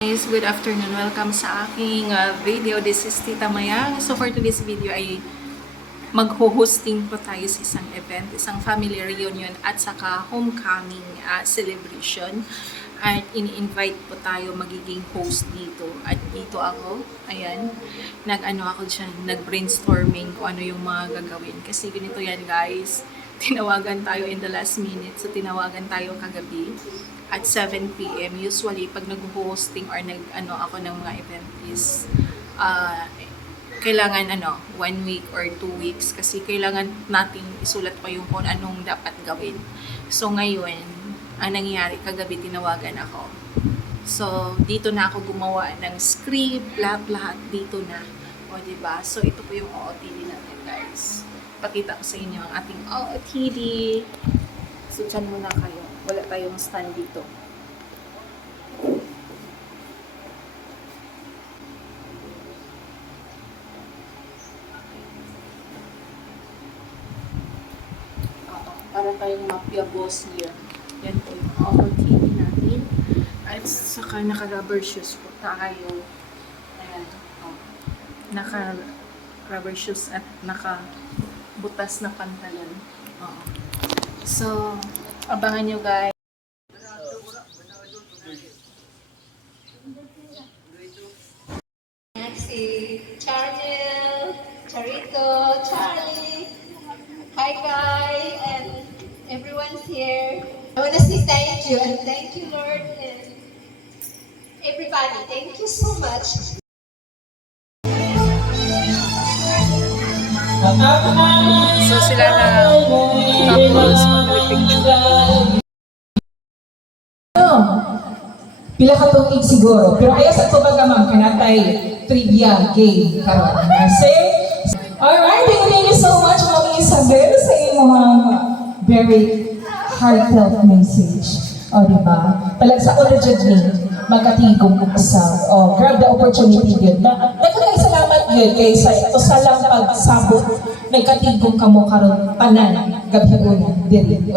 Guys, good afternoon. Welcome sa aking video. This is Tita Mayang. So for today's video ay magho-hosting po tayo sa isang event, isang family reunion at saka homecoming celebration. At ini-invite po tayo magiging host dito. At dito ako, ayan, nag-brainstorming kung ano yung mga gagawin. Kasi ganito yan guys, tinawagan tayo in the last minute. So tinawagan tayo kagabi at 7 PM. Usually, pag nag-hosting or ako ng mga event is kailangan 1 week or 2 weeks kasi kailangan nating isulat pa yung kung anong dapat gawin. So ngayon, ang nangyayari kagabi tinawagan ako. So dito na ako gumawa ng script, lahat dito na. O diba? So ito po yung OOTD natin guys. Pakita ko sa inyo ang ating OOTD. So dyan muna kayo. Wala tayong stand dito. Para tayong mafia boss here. Yan po yung OOTD natin. At saka naka-rubber shoes po tayo. Ayan. Naka-rubber shoes at naka-butas na pantalon. So, abangan nyo guys. Si Charnel, Charito, Charlie, hi guys, and everyone's here. I want to say thank you and thank you Lord and everybody. Thank you so much. So sila na tapos mag-picture. Pila ka tuig siguro. Pero kaya sa tubagamang kanatay trivia game karon. Alright, thank you so much Mami Isabel sa iyong very heartfelt message. O diba? Talag sa origin ni magkatigong sa grab the opportunity yun. Nagkakaisalamat yun kaysa ito sa lang pagsabot nagkatigong kamo karon tanan gabion diri.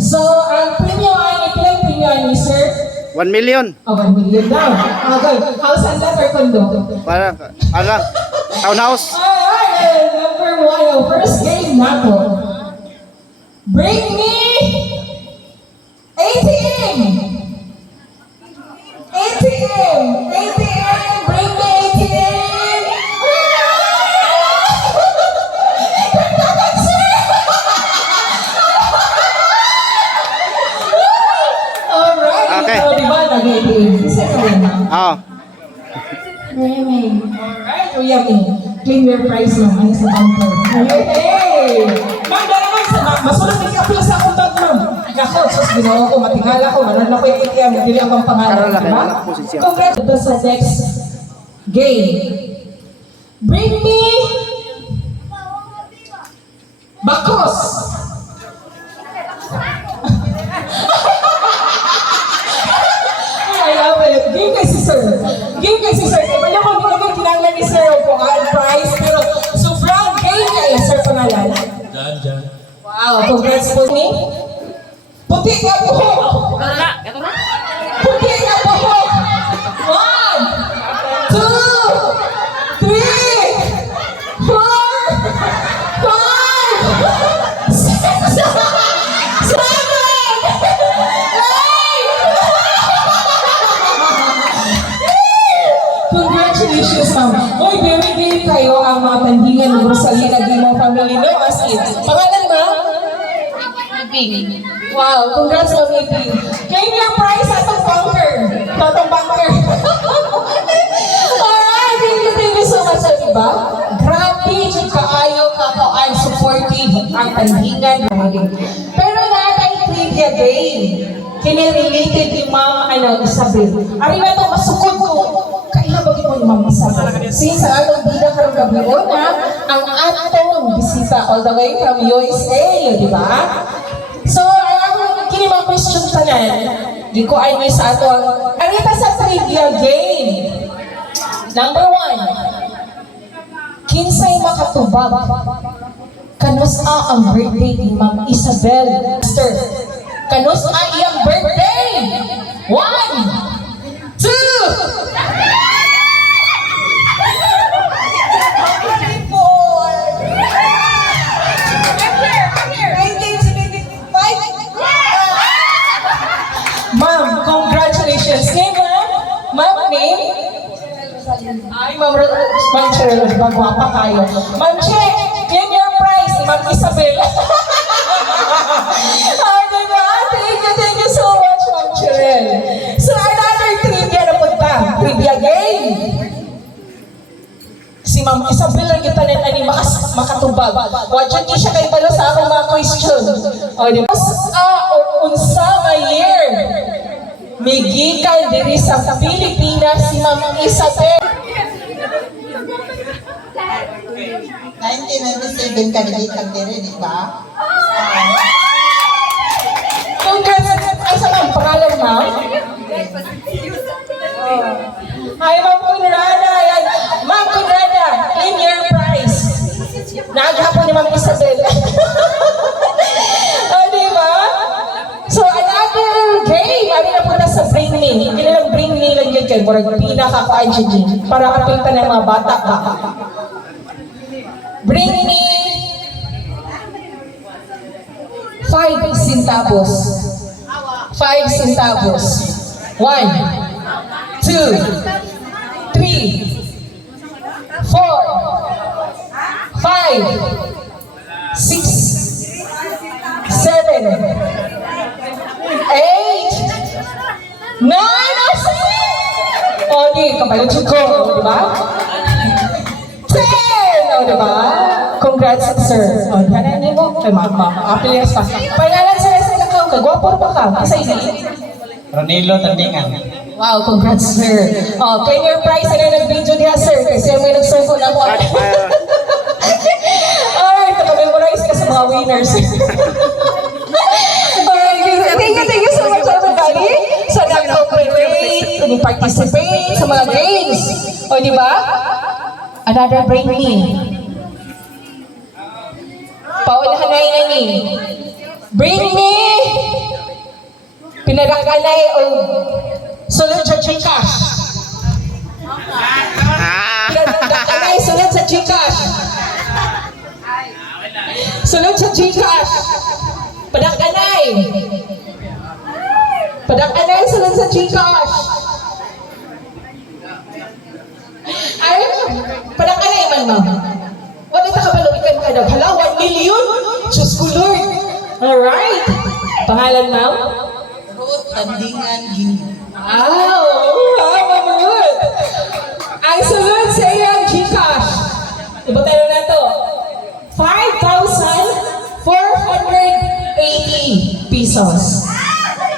So, ang premium ay premium ni sir 1 million. 1 million daw. Okay. House and lot or condo? Para townhouse. Alright, number 1, first game na po. Bring me ATM! ATM! ATM! Bring me ATM! Alright, Okay. ito diba nag-ATM? Isa ka rin na. Oh. Alright, Kuya May. Claim your prize naman sa bunker. Hey! Ma'am, naman sa masunod din ka pala sa akong bag, ma'am. Ako, sus, ginawa ko, matingala ko, manan ako yung ATM, hindi akong pangalan. Karoon lang, diba? wala po si Siya. Congrats sa next game. Bring me Bakos! I love it. Game kay si sir. Game kay si sir. Kaya ko, hindi naman kinanglan ni sir po ang prize. Pero sobrang game kaya sir pangalan. Jan. Wow, congrats po me. Puti ka po. Puti ka po. 1, 2, 3, 4, 5, 6, 7, 8. Congratulations, ma'am. Uy, very game kayo ang mga tandingan ng Rosalina Gimong family, no? As in. Pangalan ba? Wow, congrats, Ma'am Iping. Claim your prize at the bunker. Tatong bunker. Alright, thank you so much, diba? Grabe, yung kaayo, kakao, supportive ang tandingan. Pero natay trivia game. Kini-related ni Ma'am Isabel. Ari na ito, masukod ko. Kaihabagin mo ni Ma'am Isabel. Since sa atong bida karong gabi ang atong bisita all the way from USA, di ba? So, ang kini mga question tanan, di ko ay may sa atong arita sa trivia game. Number 1, kinsay makatubag kanus ang birthday ni Ma'am Isabel. Kanos ay iyang birthday? 1, 2, Ay, Ma'am Che, magwapa kayo. Ma'am Che, claim your prize, Ma'am Isabel. Ay, diba? Thank you so much, Ma'am Cherel. So, another trivia na punta. Trivia game. Si Ma'am Isabel lang yung tanan ani makatubag. Wadyan di siya kayo pala sa akong mga question. O, di ba? Unsa nga year? Migikan diri sa Pilipinas si Ma'am Isabel. 1997 ka nilitan din, di ba? Congrats! Asa ma'am? Pangalan ma'am? Hi, Ma'am Conrada. Yan. Ma'am Conrada, claim your prize. Naghapon ni Ma'am Isabel. O, di ba? So, another game. Ano na punta sa Bring Me. Kailangan Bring Me lang yun kayo. Murag pinaka-ka-IGG. Para kapiltan ng mga bata ba. Bring me 5 centavos. 5 centavos. 1, 2, 3, 4, 5, 6, 7, 8, 9, oh, di, kapalit ko, di ba? 10! O, diba? Congrats, sir. O, kanan mo. Kay mama. Apelias pa. Pangalan sa nakaw ka. Gwapo pa ka. Kasi hindi. Ronilo Tandingan. Wow, congrats, sir. O, claim your prize. Ano nag-video niya, sir? Kasi may nagsuko na mo. Ay, memorize ka sa mga winners. Thank you so much, everybody. Sa nag-cooperate, nag-participate sa mga games. O, diba? Another Bring Me. Paunahan na ni. Bring Me. Pinadakanay o sulod sa Gcash. Pinadakanay sulod sa Gcash. Sulod sa Gcash. Padakanay. Padakanay sulod sa Gcash. Ay, padakanay man ma'am. Wala ita ka baluikan ka daw. Hala, 1 million? Diyos ko Lord. Alright. Pangalan ma'am? Ruth Tandingan Gini. Wow! Wow, mamud! Ang sunod sa iyang Gcash. Ibutan na to. 5,480 pesos.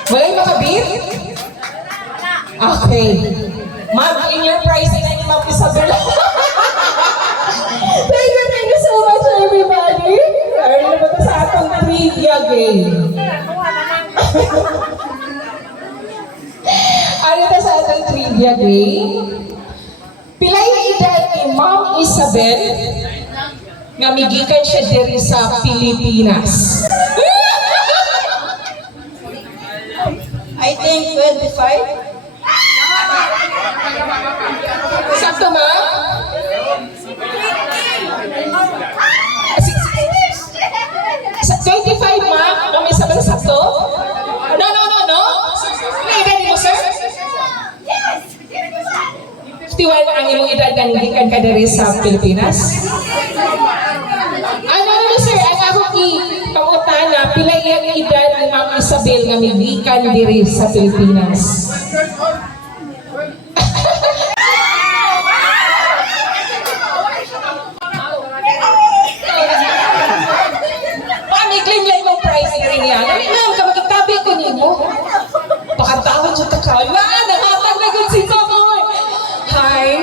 Wala yung makabit? Okay. Ma'am, in your price na ni Ma'am Isabel. Thank you so much, everybody. Ay, na ba ito sa atong trivia game? Ano ito sa atong trivia game? Pilay na edad ni Ma'am Isabel nga migikan siya diri sa Pilipinas. I think 25. Sakto, ma'am? Sa 25, ma'am? Kami sabay sakto? No. May edad mo, sir? 51 ang imong edad na gikan ka diri sa Pilipinas? Ano, sir? Ang akong ipangutana, pila iyang edad ni Ma'am Isabel nga migikan diri sa Pilipinas? Claim lang yung price rin yan. Ay, ma'am, kamagitabi ko niyo. Pakatawad siya takala. Nakatag na kung si Mama. Hi.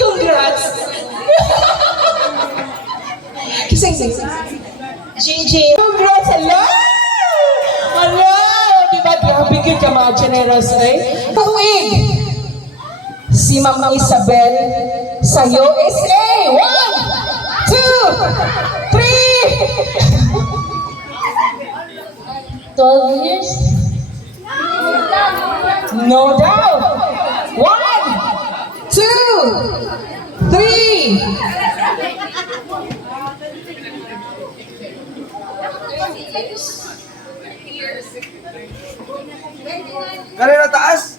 Congrats. Kising. Gigi. Congrats. Hello. Hello. Di ba? Grabe ka mga generous, eh? Tuwig. Si Ma'am Isabel sa USA. 1, 2, 3. 12 years? No doubt. 1, 2, 3. Kanina taas?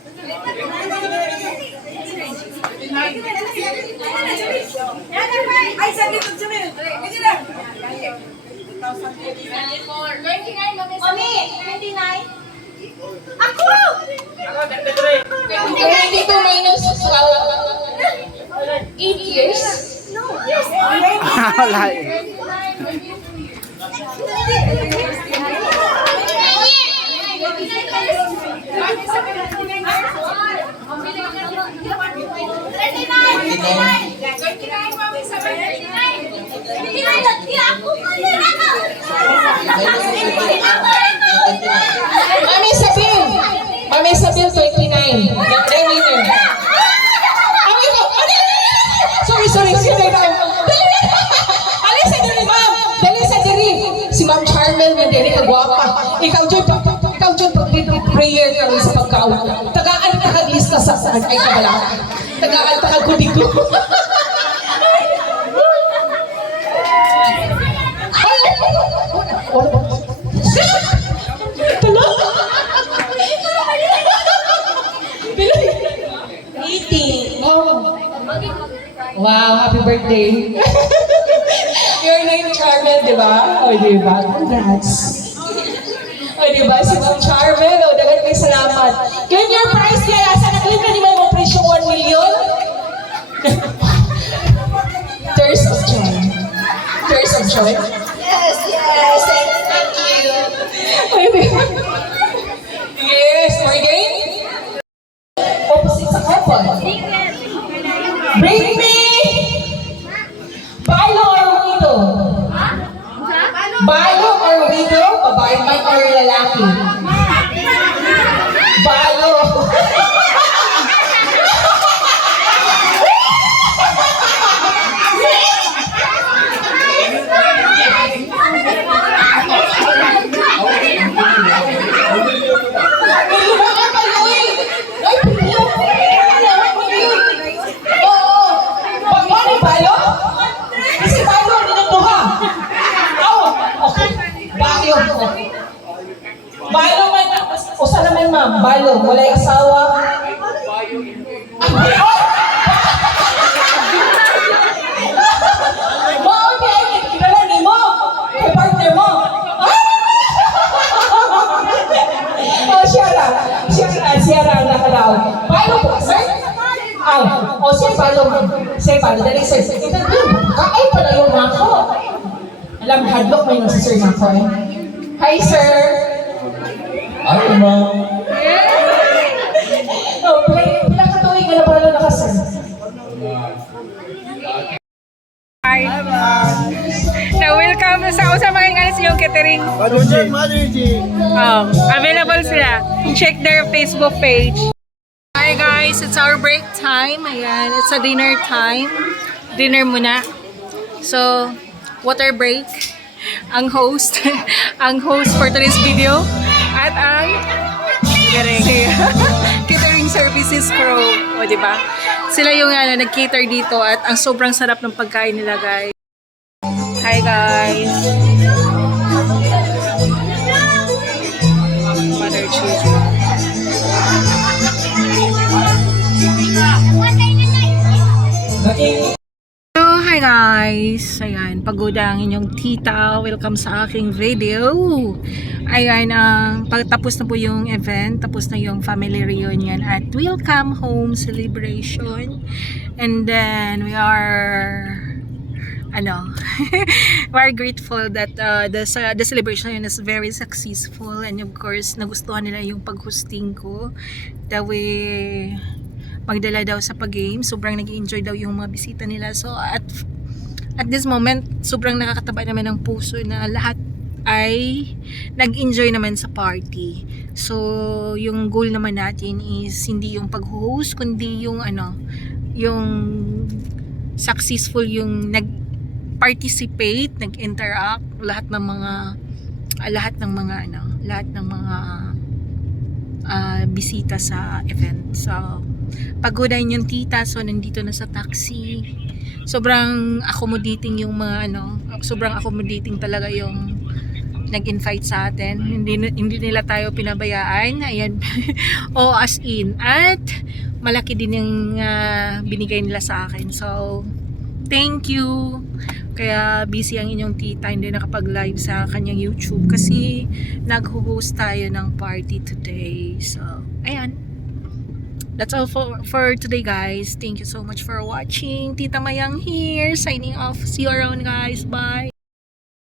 Wala eh. Mami Sabil! Mami Sabil, 29. The winner. Mami ko! Sorry. Sino ikaw? Dali sa diri, ma'am! Dali sa diri! Si Ma'am Charmel, madali ka gwapa. Ikaw dyan, prayer ka rin sa pagkaon. Tagaan lista sa saan. Ay, kabala. Tagaan kudigo. Wow, happy birthday. Your name Charmel, di ba? O, di ba? Congrats. O, di ba? Si Ma'am Charmel, o, dagat may salamat. Yun your prize niya. Sa naklip na di ba yung presyo 1 million? Tears of joy. Tears of joy. Yes, and thank you. O, di ba? Yes, more game? Opposite sa couple. Bring me Balo or widow? Balo or widow? Babae man or lalaki? Balo. Balo man, usa naman ma'am, balo, walay asawa. Mao kay kilala nimo, kay partner mo. Oh, siya ra nakalaw. Balo po, sir? Siya balo ma'am. Siya balo, dali sir. Kaay pala yung ako. Alam, hadlock may nang si sir na ko eh. Hi, sir. Ako, ma'am. Oh, pila ka tuwing ka na pala na ka, sir? So welcome sa usa mga ngayon yung catering. Available sila. Check their Facebook page. Hi guys, it's our break time. Ayan, it's a dinner time. Dinner muna. So, water break. Ang host for today's video at ang catering services crew. O, diba? Sila yung nag-cater dito at ang sobrang sarap ng pagkain nila, guys. Hi, guys. Mother children. So, hi guys! Ayan, pagoda ang inyong tita. Welcome sa aking video. Ayan, pagtapos na po yung event, tapos na yung family reunion at welcome home celebration. And then, we are we are grateful that the celebration is very successful, and of course, nagustuhan nila yung pag-hosting ko. The way magdala daw sa pag-game, sobrang nag-enjoy daw yung mga bisita nila. So at this moment, sobrang nakakataba naman ng puso na lahat ay nag-enjoy naman sa party. So yung goal naman natin is hindi yung pag-host, kundi yung yung successful yung nag-participate, nag-interact lahat ng mga bisita sa event. So pagodain yung tita, so nandito na sa taxi. Sobrang accommodating yung sobrang accommodating talaga yung nag-invite sa atin. Hindi nila tayo pinabayaan. Ayan. O as in. At malaki din yung binigay nila sa akin. So thank you. Kaya busy ang inyong tita, hindi nakapag-live sa kanyang YouTube kasi nag-host tayo ng party today. So ayan. That's all for today, guys. Thank you so much for watching. Tita Mayang here, signing off. See you around, guys. Bye.